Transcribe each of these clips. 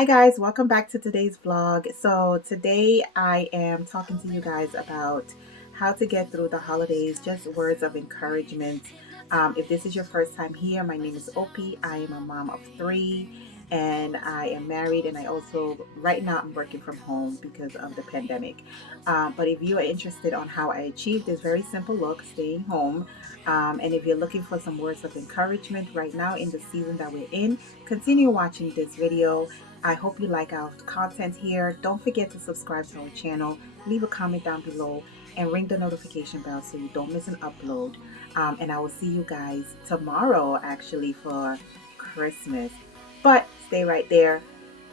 Hi guys, welcome back to today's vlog. So today I am talking to you guys about how to get through the holidays, just words of encouragement. If this is your first time here, my name is Opie. I am a mom of three and I am married, and I also, right now I'm working from home because of the pandemic. But if you are interested on how I achieved this very simple look, staying home, and if you're looking for some words of encouragement right now in the season that we're in, continue watching this video. I hope you like our content here. Don't forget to subscribe to our channel, leave a comment down below, and ring the notification bell so you don't miss an upload. And I will see you guys tomorrow actually for Christmas. But stay right there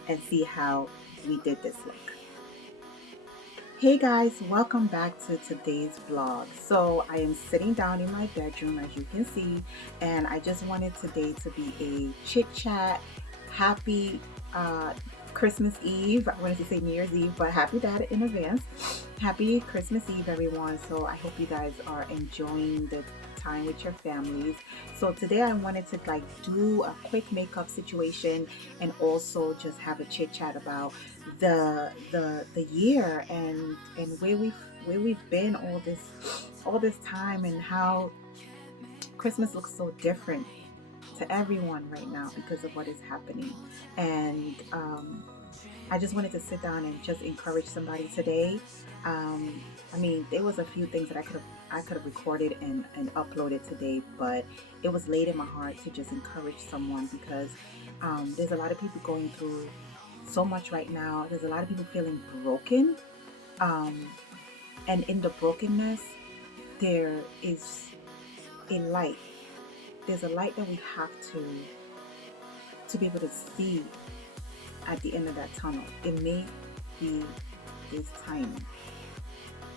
and see how we did this look. Hey guys, welcome back to today's vlog. So I am sitting down in my bedroom, as you can see, and I just wanted today to be a chit chat, happy Christmas Eve. I wanted to say New Year's Eve, but happy that in advance. Happy Christmas Eve, everyone. So I hope you guys are enjoying the time with your families. So today I wanted to do a quick makeup situation and also just have a chit chat about the year and where we've been all this time, and how Christmas looks so different to everyone right now because of what is happening. And I just wanted to sit down and just encourage somebody today. I mean, there was a few things that I could have recorded and uploaded today, but it was laid in my heart to just encourage someone because there's a lot of people going through so much right now. There's a lot of people feeling broken, and in the brokenness, there is a light. There's a light that we have to be able to see at the end of that tunnel. It may be this time,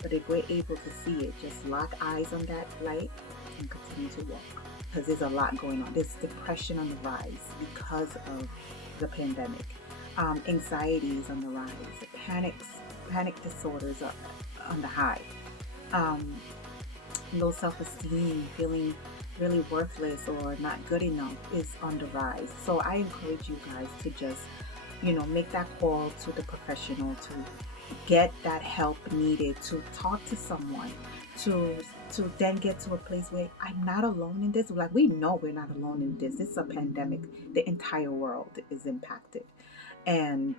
but if we're able to see it, just lock eyes on that light and continue to walk. Because there's a lot going on. There's depression on the rise because of the pandemic. Anxiety is on the rise. Panic disorders are on the high. Low self-esteem, feeling really worthless or not good enough is on the rise. So I encourage you guys to just, make that call to the professional, to get that help needed, to talk to someone, to then get to a place where I'm not alone in this. Like, we know we're not alone in this. It's a pandemic. The entire world is impacted. And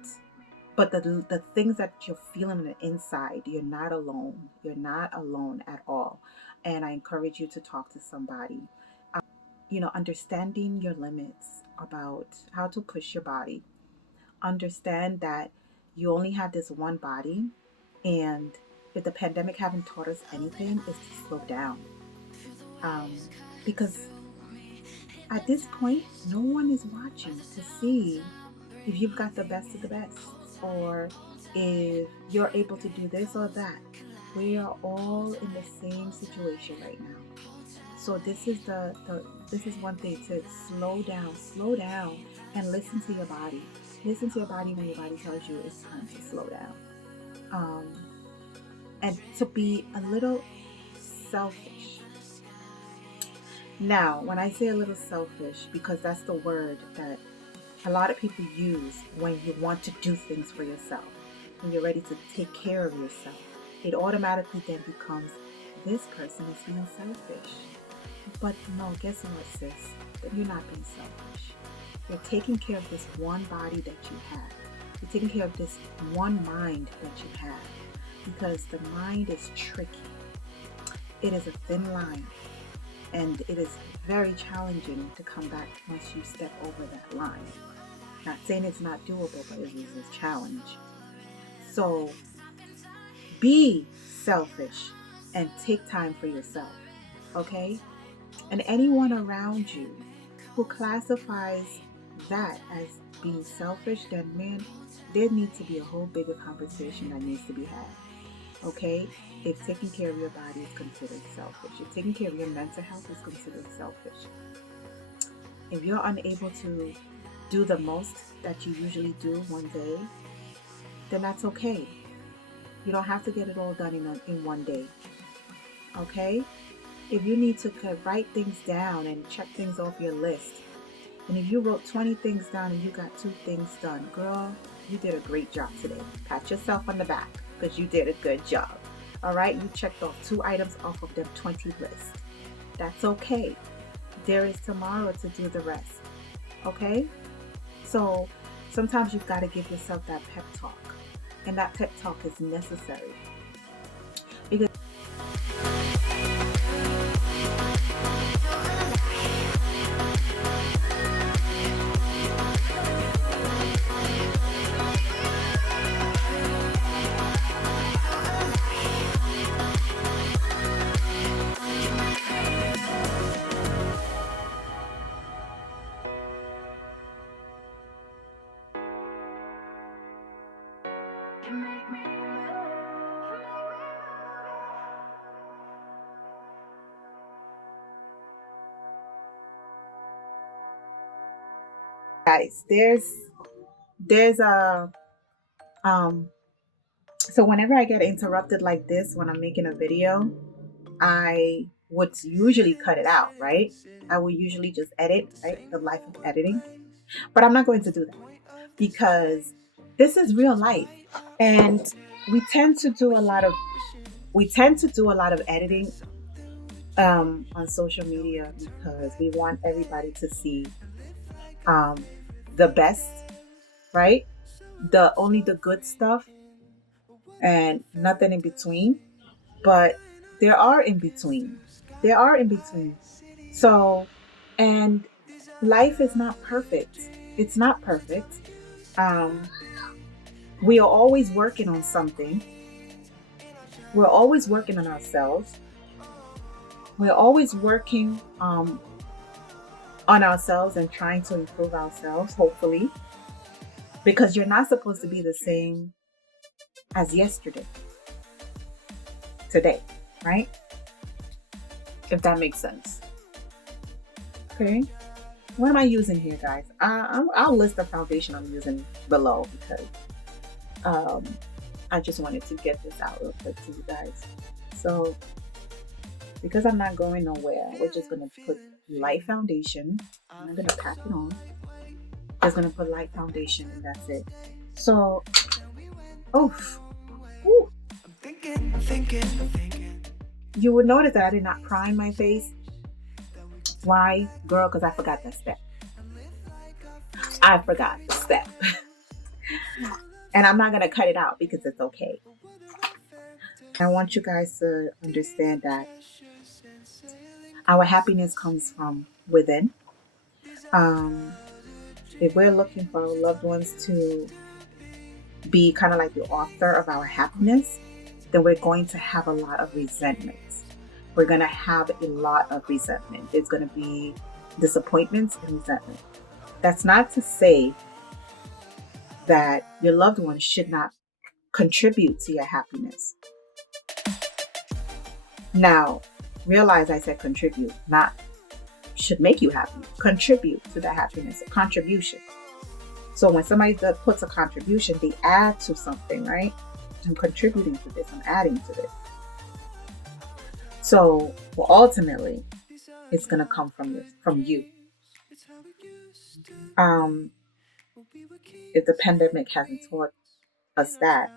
but the things that you're feeling on the inside, you're not alone. You're not alone at all. And I encourage you to talk to somebody. Understanding your limits about how to push your body. Understand that you only have this one body, and if the pandemic haven't taught us anything, is to slow down. Um, because at this point, no one is watching to see if you've got the best of the best, or if you're able to do this or that. We are all in the same situation right now. So this is this is one thing, to slow down and listen to your body. Listen to your body when your body tells you it's time to slow down. Um, and to be a little selfish. Now, when I say a little selfish, because that's the word that a lot of people use when you want to do things for yourself, when you're ready to take care of yourself, it automatically then becomes, this person is being selfish. But no, guess what, sis? That you're not being selfish. You're taking care of this one body that you have. You're taking care of this one mind that you have. Because the mind is tricky. It is a thin line. And it is very challenging to come back once you step over that line. Not saying it's not doable, but it is a challenge. So be selfish and take time for yourself. Okay? And anyone around you who classifies that as being selfish, then man, there needs to be a whole bigger conversation that needs to be had. Okay? If taking care of your body is considered selfish, if taking care of your mental health is considered selfish, if you're unable to do the most that you usually do one day, then that's okay. You don't have to get it all done in one day. Okay? If you need to write things down and check things off your list, And if you wrote 20 things down and you got 2 things done, girl, you did a great job today. Pat yourself on the back because you did a good job. All right, you checked off 2 items off of the 20 list. That's okay. There is tomorrow to do the rest. Okay? So sometimes you've got to give yourself that pep talk. And that pep talk is necessary. Because guys, there's a so whenever I get interrupted like this when I'm making a video, I would usually cut it out, right? I will usually just edit, right? The life of editing. But I'm not going to do that because this is real life. And we tend to do a lot of editing on social media because we want everybody to see the best, right? Only the good stuff and nothing in between. But there are in between. There are in between. So, and life is not perfect. It's not perfect. We are always working on something. We're always working on ourselves. We're always working on ourselves and trying to improve ourselves, hopefully. Because you're not supposed to be the same as yesterday. Today, right? If that makes sense. Okay. What am I using here, guys? I'll list the foundation I'm using below because I just wanted to get this out real quick to you guys. So, because I'm not going nowhere, we're just going to put light foundation. I'm going to pack it on. Just going to put light foundation and that's it. So, you would notice that I did not prime my face. Why? Girl, because I forgot that step. I forgot the step. And I'm not going to cut it out because it's okay. I want you guys to understand that our happiness comes from within. If we're looking for our loved ones to be kind of like the author of our happiness, then we're going to have a lot of resentment. We're going to have a lot of resentment. There's going to be disappointments and resentment. That's not to say that your loved ones should not contribute to your happiness. Now, realize I said contribute, not should make you happy. Contribute to the happiness, contribution. So when somebody puts a contribution, they add to something, right? I'm contributing to this, I'm adding to this. So, well, ultimately, it's going to come from you. If the pandemic hasn't taught us that,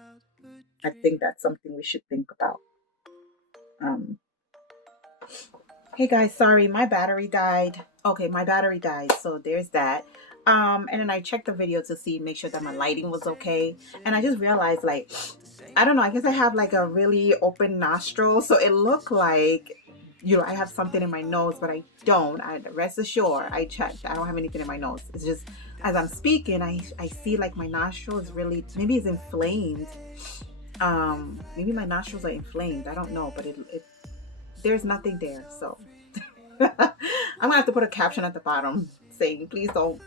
I think that's something we should think about. Hey guys, sorry, my battery died. Okay, my battery died, so there's that. And then I checked the video to make sure that my lighting was okay. And I just realized, like, I don't know, I guess I have like a really open nostril. So it looked like, you know, I have something in my nose, but I don't. Rest assured, I checked. I don't have anything in my nose. It's just, as I'm speaking, I see like my nostril is really, maybe it's inflamed. Maybe my nostrils are inflamed. I don't know, but there's nothing there. So I'm gonna have to put a caption at the bottom saying, please don't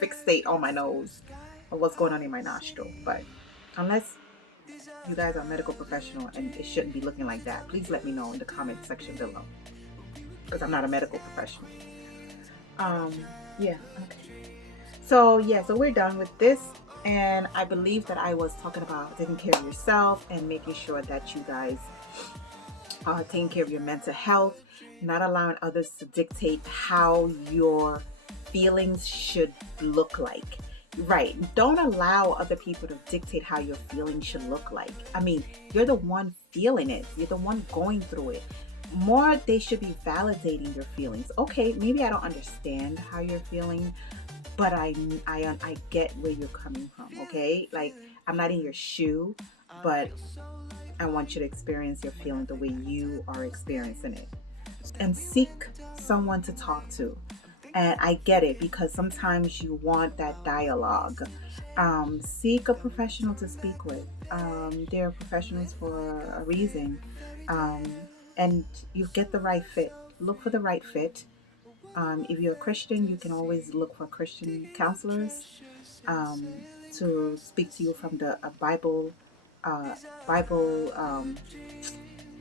fixate on my nose or what's going on in my nostril. But unless you guys are a medical professional and it shouldn't be looking like that, please let me know in the comment section below, because I'm not a medical professional. Yeah, okay. So we're done with this, and I believe that I was talking about taking care of yourself and making sure that you guys are taking care of your mental health, not allowing others to dictate how your feelings should look like. Right. Don't allow other people to dictate how your feelings should look like. I mean, you're the one feeling it. You're the one going through it. More, they should be validating your feelings. Okay, maybe I don't understand how you're feeling, but I get where you're coming from, okay? Like, I'm not in your shoe, but I want you to experience your feeling the way you are experiencing it. And seek someone to talk to. And I get it, because sometimes you want that dialogue. Seek a professional to speak with. They're professionals for a reason. And you get the right fit. Look for the right fit. If you're a Christian, you can always look for Christian counselors to speak to you from the Bible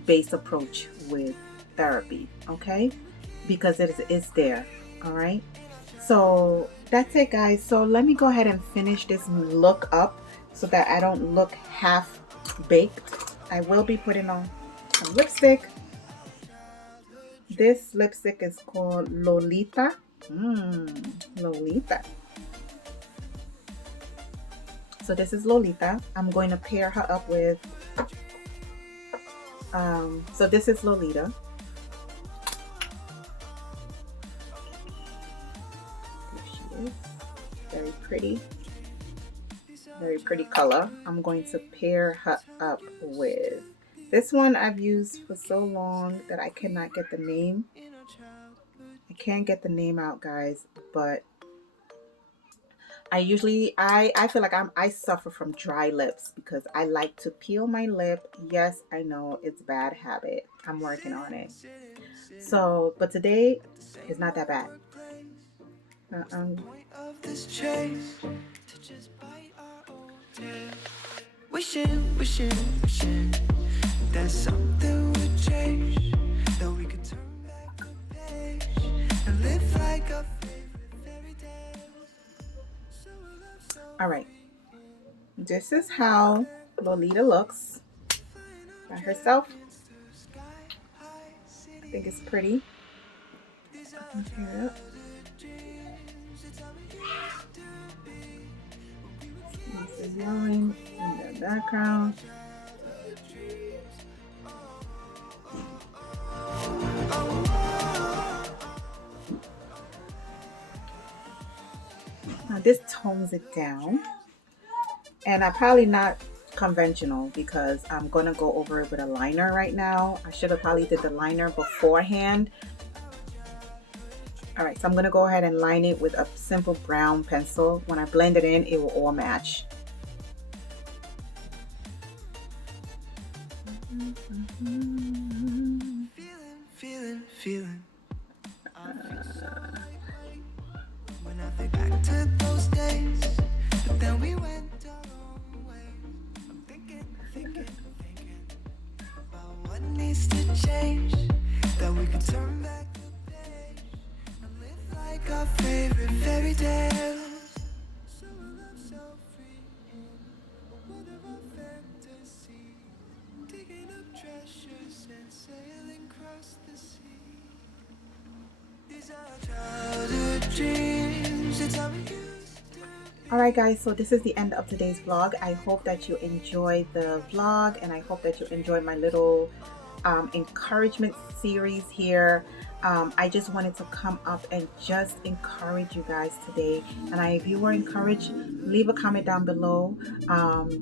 based approach with therapy, okay? Because it's there. All right, so that's it, guys. So let me go ahead and finish this look up so that I don't look half baked. I will be putting on some lipstick. This lipstick is called Lolita. Lolita. So this is Lolita. I'm going to pair her up with so this is Lolita. Very pretty color. I'm going to pair her up with this one. I've used for so long that I cannot get the name. I can't get the name out, guys, but I feel like I suffer from dry lips because I like to peel my lip. Yes, I know it's a bad habit. I'm working on it. So, but today is not that bad. Wishing that something would change, that we could turn back the page and live like a favorite fairy tale. All right, this is how Lolita looks by herself. I think it's pretty. Okay. This is glowing in the background. Now this tones it down, and I'm probably not conventional because I'm gonna go over it with a liner right now. I should have probably did the liner beforehand. All right, so I'm gonna go ahead and line it with a simple brown pencil. When I blend it in, it will all match. Feeling. When I think back to those days, but then we went our own way. I'm thinking about what needs to change, that we could turn back the page and live like our favorite fairy tales. So free in a world of our fantasy, digging up treasures and sailing across the sea. These are childhood dreams. It's how we used to be. Alright guys, so this is the end of today's vlog. I hope that you enjoyed the vlog, and I hope that you enjoyed my little encouragement series here. I just wanted to come up and just encourage you guys today. And if you were encouraged, leave a comment down below.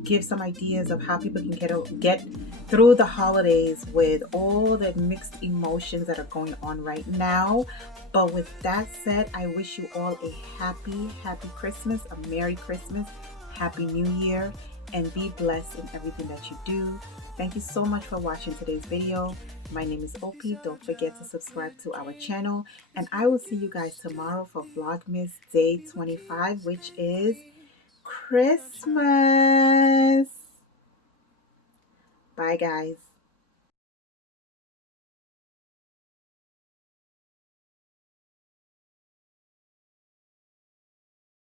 Give some ideas of how people can get through the holidays with all the mixed emotions that are going on right now. But with that said, I wish you all a happy Christmas, a Merry Christmas, Happy New Year, and be blessed in everything that you do. Thank you so much for watching today's video. My name is Opie. Don't forget to subscribe to our channel, and I will see you guys tomorrow for Vlogmas Day 25, which is Christmas. Bye guys.